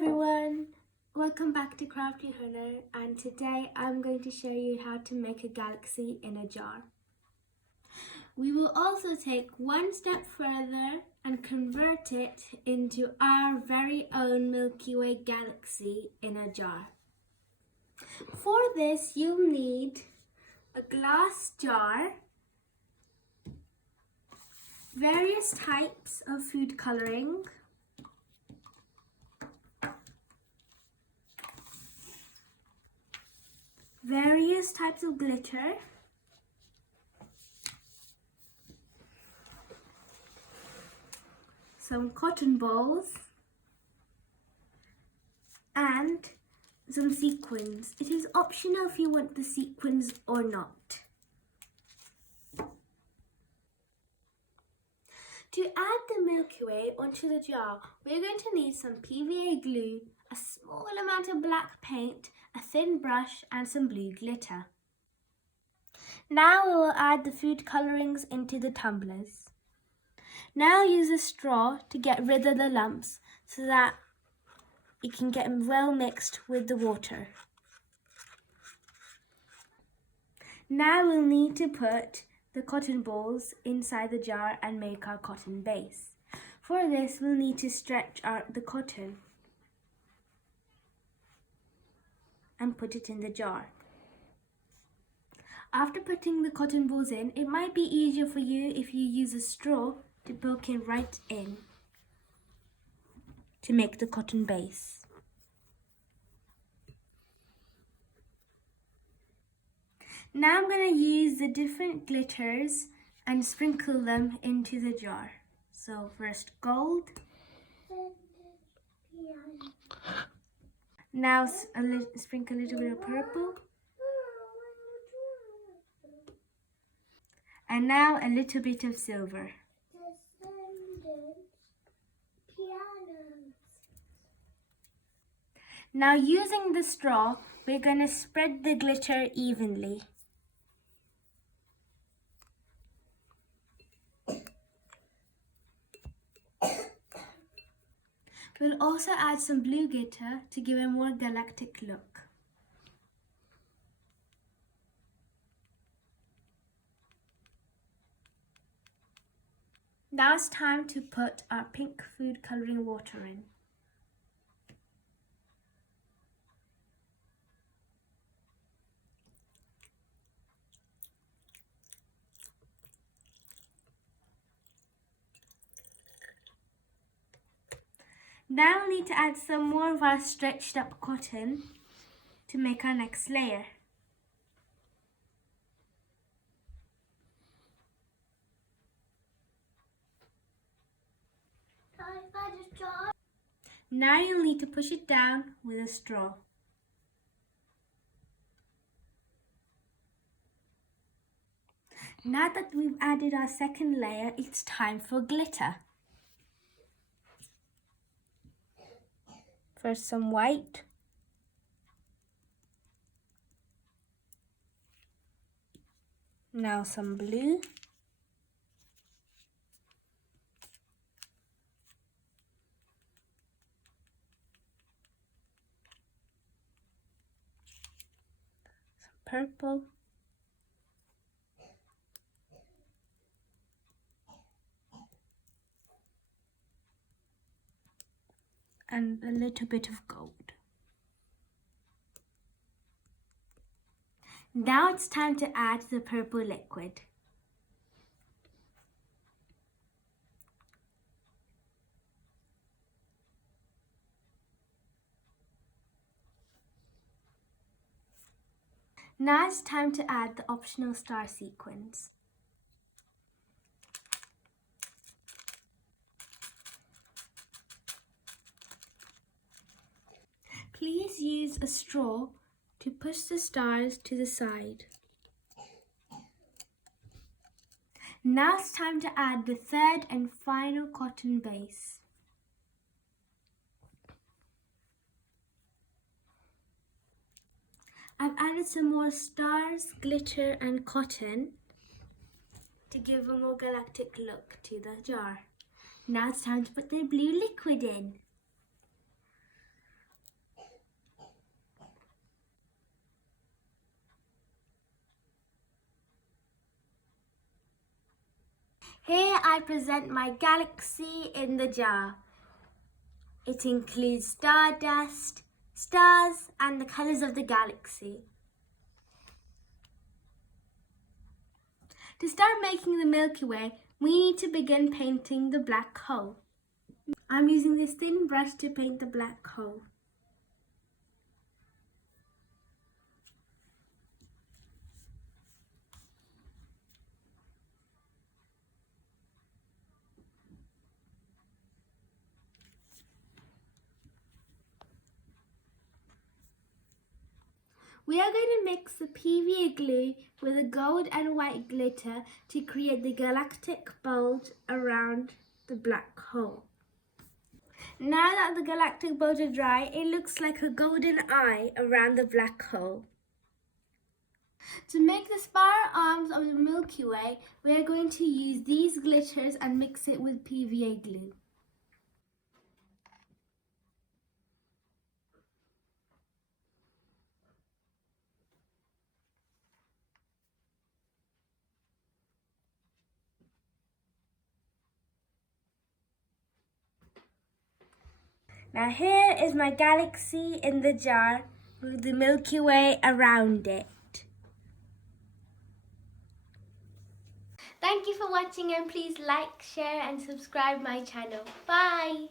everyone, welcome back to Crafty Hunar, and today I'm going to show you how to make a galaxy in a jar. We will also take one step further and convert it into our very own Milky Way Galaxy in a jar. For this you'll need a glass jar, various types of food colouring, various types of glitter, some cotton balls, and some sequins. It is optional if you want the sequins or not. To add the Milky Way onto the jar, we're going to need some PVA glue, a small amount of black paint, a thin brush and some blue glitter. Now we will add the food colourings into the tumblers. Now use a straw to get rid of the lumps so that you can get them well mixed with the water. Now we'll need to put the cotton balls inside the jar and make our cotton base. For this we'll need to stretch out the cotton and put it in the jar. After putting the cotton balls in, it might be easier for you if you use a straw to poke it right in to make the cotton base. Now I'm going to use the different glitters and sprinkle them into the jar. So first gold. Now sprinkle a little bit of purple. And now a little bit of silver. Now using the straw, we're going to spread the glitter evenly. We'll also add some blue glitter to give a more galactic look. Now it's time to put our pink food colouring water in. Now we need to add some more of our stretched up cotton to make our next layer. Now you'll need to push it down with a straw. Now that we've added our second layer, it's time for glitter. First some white. Now some blue. Some purple. And a little bit of gold. Now it's time to add the purple liquid. Now it's time to add the optional star sequins. Please use a straw to push the stars to the side. Now it's time to add the third and final cotton base. I've added some more stars, glitter and cotton to give a more galactic look to the jar. Now it's time to put the blue liquid in. I present my galaxy in the jar. It includes stardust, stars, and the colours of the galaxy. To start making the Milky Way, we need to begin painting the black hole. I'm using this thin brush to paint the black hole. We are going to mix the PVA glue with the gold and white glitter to create the galactic bulge around the black hole. Now that the galactic bulge is dry, it looks like a golden eye around the black hole. To make the spiral arms of the Milky Way, we are going to use these glitters and mix it with PVA glue. Now here is my galaxy in the jar with the Milky Way around it. Thank you for watching, and please like, share and subscribe my channel. Bye!